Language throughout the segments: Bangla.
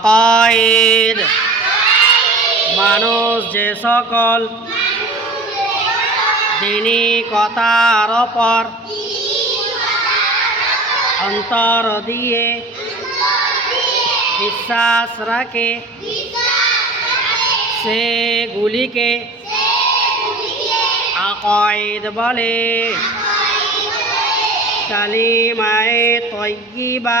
আকায়েদ মানুষ যে সকল দিনী কথার ওপর অন্তর দিয়ে বিশ্বাস রাখে, সেগুলিকে আকায়েদ বলে। কালিমায়ে তয়্যিবা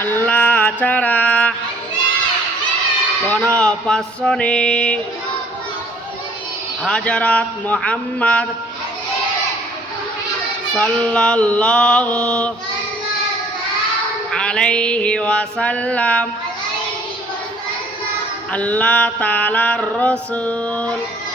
আল্লাহ ছাড়া কোন পার্শ্ব নেই। হাজরত মোহাম্মদ সাল্লাল্লাহু আলাইহি ওয়াসাল্লাম। আল্লাহ তালার রসুল।